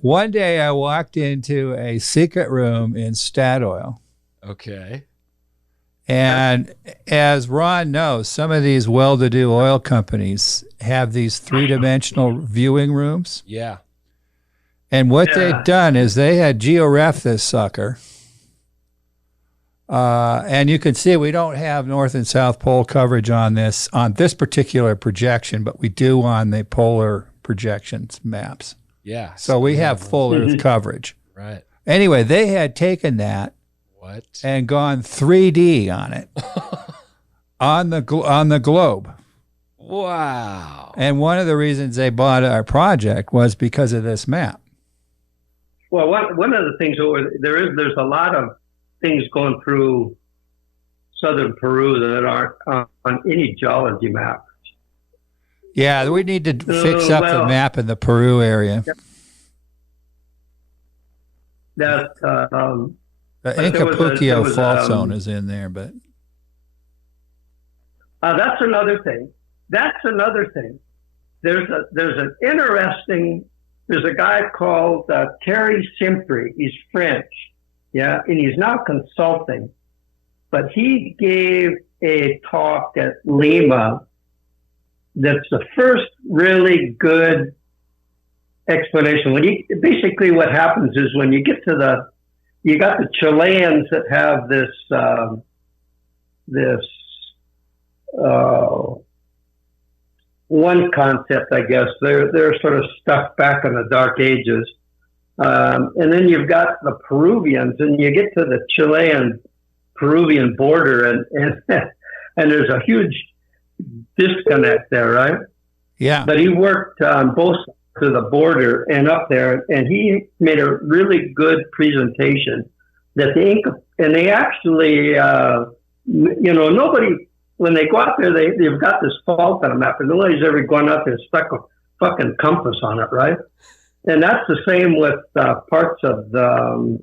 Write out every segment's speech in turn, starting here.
one day I walked into a secret room in Statoil. Okay. And as Ron knows, some of these well-to-do oil companies have these three-dimensional viewing rooms. Yeah. And what they'd done is they had georef this sucker. And you can see we don't have North and South Pole coverage on this particular projection, but we do on the polar projections maps. Yeah. So we have full Earth coverage. Right. Anyway, they had taken that and gone 3D on it on the globe. Wow. And one of the reasons they bought our project was because of this map. Well, one of the things there's a lot of things going through southern Peru that aren't on any geology map. Yeah, we need to fix up the map in the Peru area. That the Incapuquio fault zone is in there, but that's another thing. There's a guy called Terry Simpry. He's French, and he's now consulting. But he gave a talk at Lima that's the first really good explanation. Basically what happens is when you get to you got the Chileans that have this one concept, I guess. They're sort of stuck back in the dark ages. And then you've got the Peruvians, and you get to the Chilean-Peruvian border, and there's a huge disconnect there, right? Yeah. But he worked on both sides of the border and up there, and he made a really good presentation that the Inca, and they actually, nobody, when they go out there, they've got this fault on a map, and nobody's ever gone out there and stuck a fucking compass on it, right? And that's the same with parts of the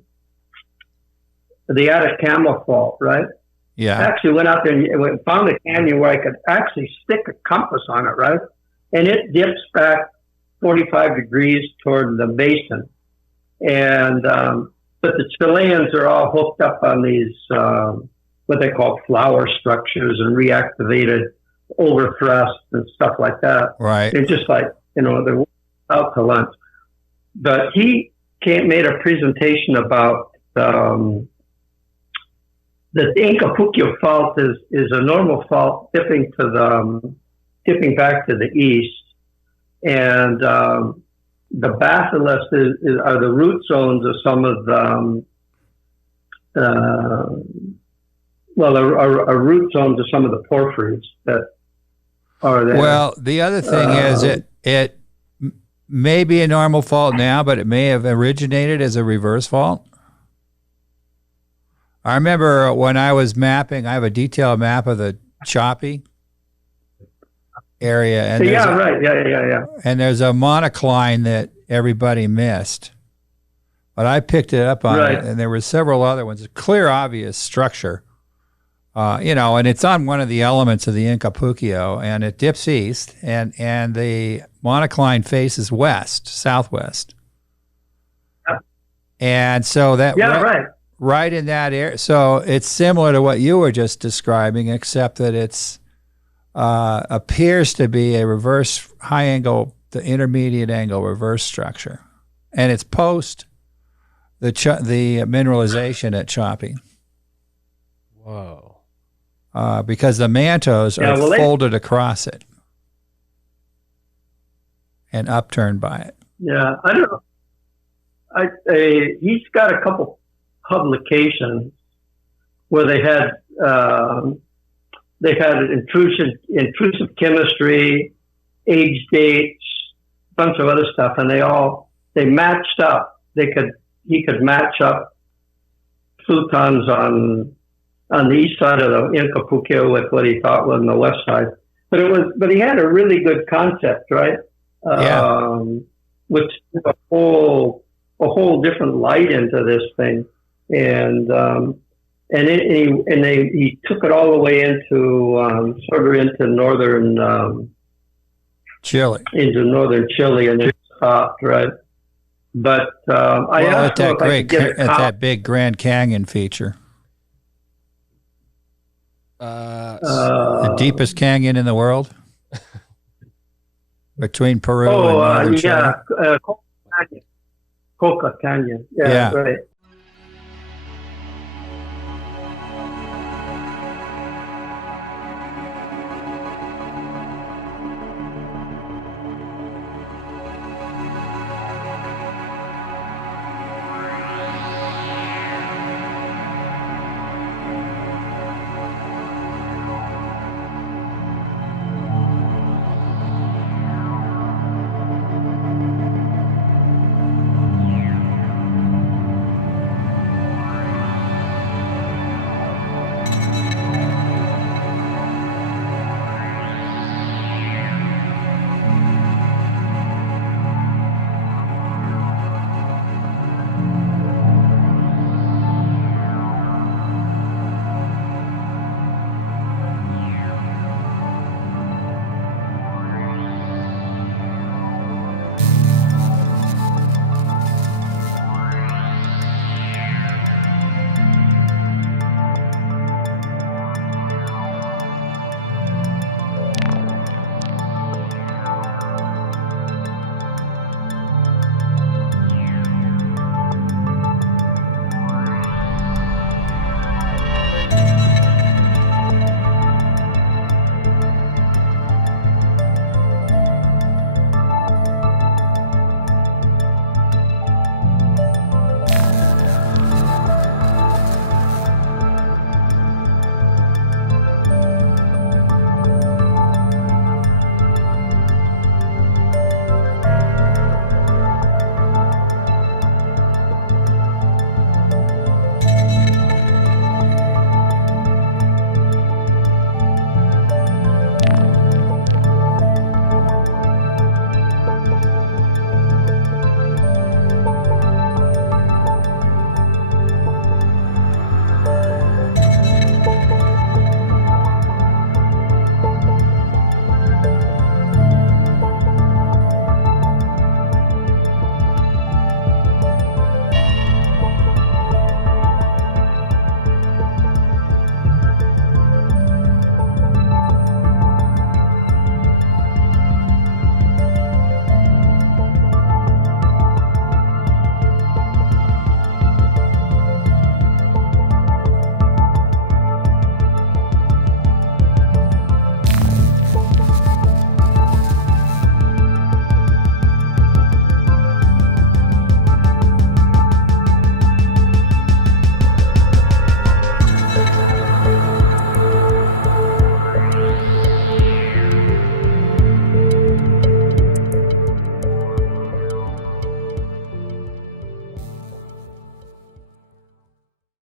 Atacama Fault, right? Yeah. I actually went out there and found a canyon where I could actually stick a compass on it, right? And it dips back 45 degrees toward the basin. And but the Chileans are all hooked up on these what they call flower structures and reactivated overthrust and stuff like that. Right. They're just like, they're out to lunch. But he made a presentation about that the Incapuquio fault is a normal fault dipping back to the east, and the batholiths are the root zones of some of the a root zones of some of the porphyries that are there. Well, the other thing is it may be a normal fault now, but it may have originated as a reverse fault. I remember when I was mapping, I have a detailed map of the Choppy area. And right. Yeah. And there's a monocline that everybody missed. But I picked it up on it, and there were several other ones. A clear, obvious structure, and it's on one of the elements of the Incapuquio, and it dips east, and the monocline faces southwest. And so that right in that area. So it's similar to what you were just describing, except that it's appears to be a reverse high angle, the intermediate angle reverse structure, and it's post the mineralization at Choppy. Whoa. Because the mantos are folded across it and upturned by it. Yeah, I don't know. He's got a couple publications where they had intrusive chemistry, age dates, a bunch of other stuff, and they matched up. He could match up plutons on the east side of the Incapuquio with what he thought was on the west side. But he had a really good concept, right? Which a whole different light into this thing, and he took it all the way into into northern Chile, and it stopped, right? But I Well, asked him if I could get a at copy. that big Grand Canyon feature, the deepest canyon in the world, between Peru and northern Chile. Coca Canyon. Coca Canyon. Yeah, Yeah. right.